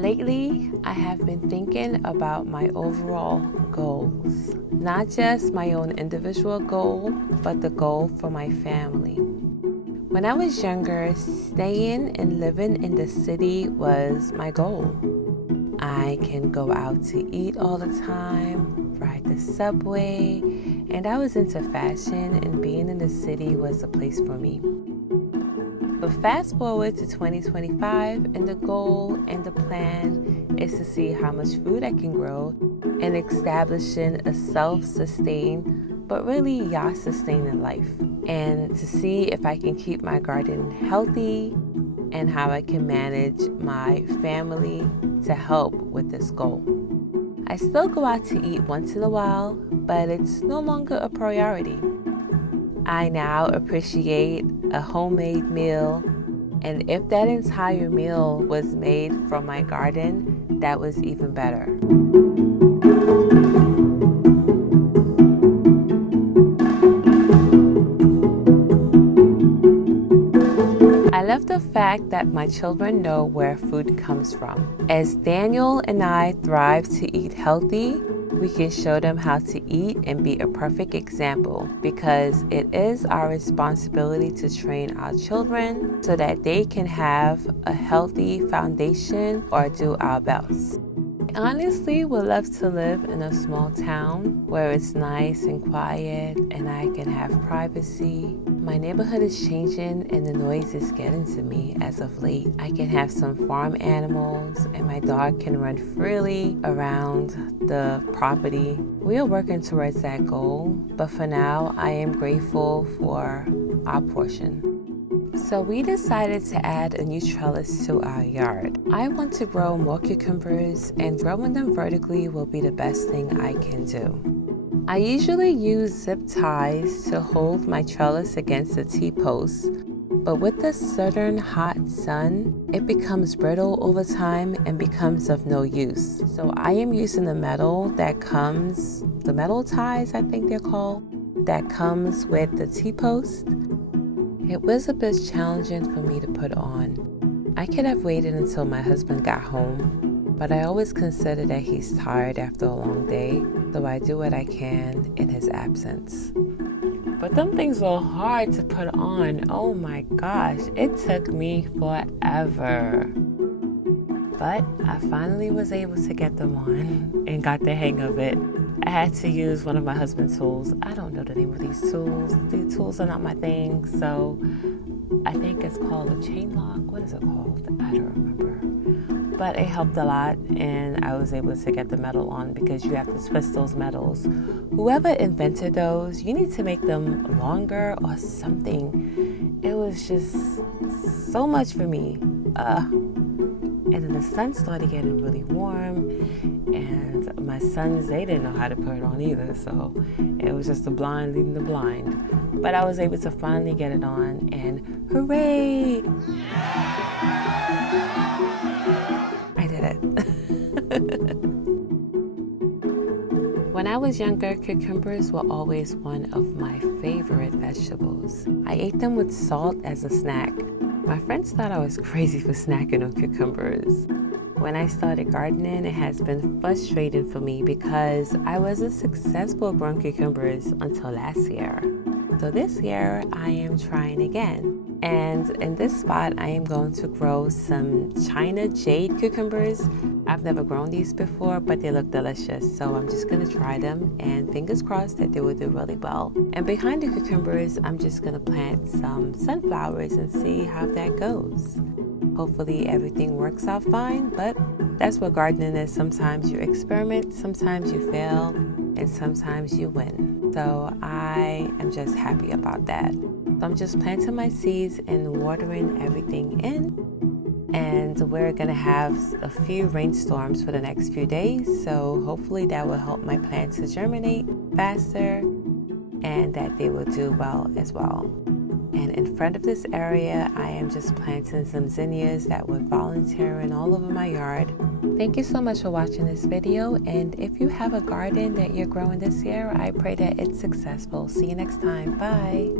Lately, I have been thinking about my overall goals. Not just my own individual goal, but the goal for my family. When I was younger, staying and living in the city was my goal. I can go out to eat all the time, ride the subway, and I was into fashion, and being in the city was a place for me. But fast forward to 2025, and the goal and the plan is to see how much food I can grow and establishing a self-sustained, but really yacht-sustaining life. And to see if I can keep my garden healthy and how I can manage my family to help with this goal. I still go out to eat once in a while, but it's no longer a priority. I now appreciate a homemade meal, and if that entire meal was made from my garden, that was even better. I love the fact that my children know where food comes from. As Daniel and I thrive to eat healthy, we can show them how to eat and be a perfect example, because it is our responsibility to train our children so that they can have a healthy foundation or do our best. I honestly would love to live in a small town where it's nice and quiet and I can have privacy. My neighborhood is changing and the noise is getting to me as of late. I can have some farm animals and my dog can run freely around the property. We are working towards that goal, but for now I am grateful for our portion. So we decided to add a new trellis to our yard. I want to grow more cucumbers, and growing them vertically will be the best thing I can do. I usually use zip ties to hold my trellis against the T-post, but with the southern hot sun, it becomes brittle over time and becomes of no use. So I am using the metal ties I think they're called, that comes with the T-post. It was a bit challenging for me to put on. I could have waited until my husband got home, but I always consider that he's tired after a long day, so I do what I can in his absence. But them things were hard to put on. Oh my gosh, it took me forever. But I finally was able to get them on and got the hang of it. I had to use one of my husband's tools. I don't know the name of these tools. These tools are not my thing, so I think it's called a chain lock. What is it called? I don't remember. But it helped a lot, and I was able to get the metal on because you have to twist those metals. Whoever invented those, you need to make them longer or something. It was just so much for me. And then the sun started getting really warm, and my sons, they didn't know how to put it on either, so it was just the blind leading the blind. But I was able to finally get it on, and hooray! I did it. When I was younger, cucumbers were always one of my favorite vegetables. I ate them with salt as a snack. My friends thought I was crazy for snacking on cucumbers. When I started gardening, it has been frustrating for me because I wasn't successful growing cucumbers until last year. So this year, I am trying again. And in this spot, I am going to grow some China jade cucumbers. I've never grown these before, but they look delicious. So I'm just gonna try them, and fingers crossed that they will do really well. And behind the cucumbers, I'm just gonna plant some sunflowers and see how that goes. Hopefully everything works out fine, but that's what gardening is. Sometimes you experiment, sometimes you fail, and sometimes you win. So I am just happy about that. So I'm just planting my seeds and watering everything in. And we're gonna have a few rainstorms for the next few days. So hopefully that will help my plants to germinate faster and that they will do well as well. And in front of this area, I am just planting some zinnias that were volunteering all over my yard. Thank you so much for watching this video. And if you have a garden that you're growing this year, I pray that it's successful. See you next time. Bye.